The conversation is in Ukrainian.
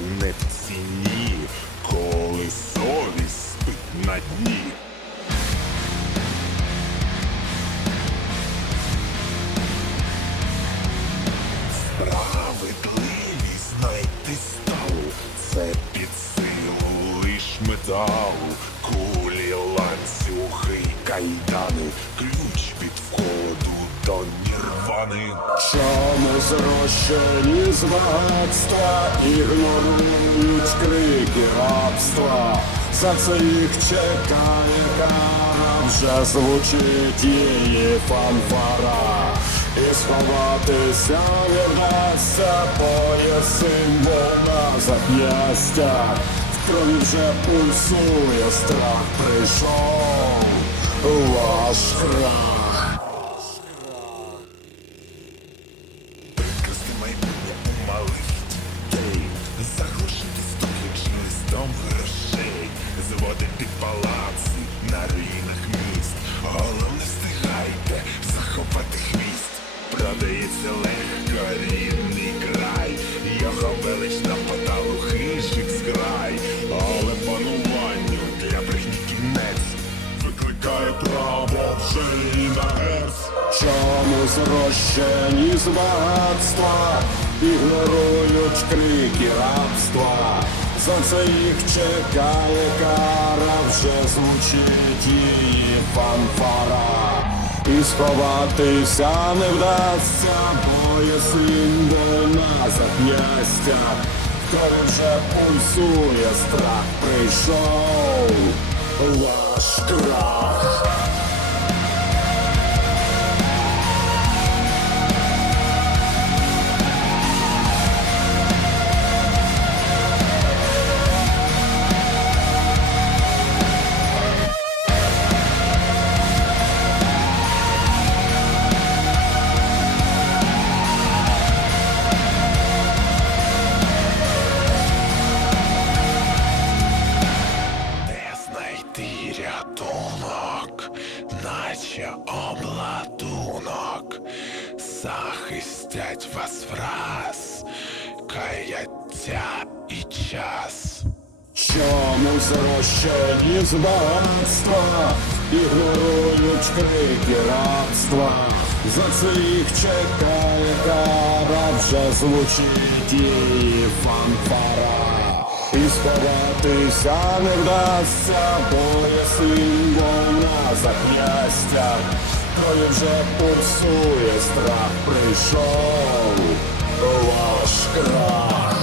не в ціні, коли совість спить на дні. Справедливість знайти сталу, це під силу лиш металу, кулі, ланцюги, кайдани, нірвани. Чому зрощені з багатства ігнорують крики рабства? За це їх чекає кара, вже звучить її фанфара. І сховатися вдасться, бо є символ на зап'ястя. В крові вже пульсує страх, прийшов ваш крах. Зводити палаци на руїнах міст. Головне встигайте захопати хвіст. Продається легко рідний край, його велич нападало хижих зграй, але пануванню для брехні кінець викликає право вже і на герц. Чому зрощені з багатства ігнорують крики рабства? За це їх чекає кара, вже звучить її фанфара. І сховатися не вдасться, бо є символ на зап'ястя. коли вже пульсує страх, прийшов ваш крах. Знайти рятунок, наче обладунок, захистять вас враз, каяття і час. Чому зрощені з багатства ігнорують крики рабства? За це чекає кара, вже звучить її фанфара. І сховатися не вдасться, символ на зап'ястя. Коли вже пульсує страх, прийшов ваш крах.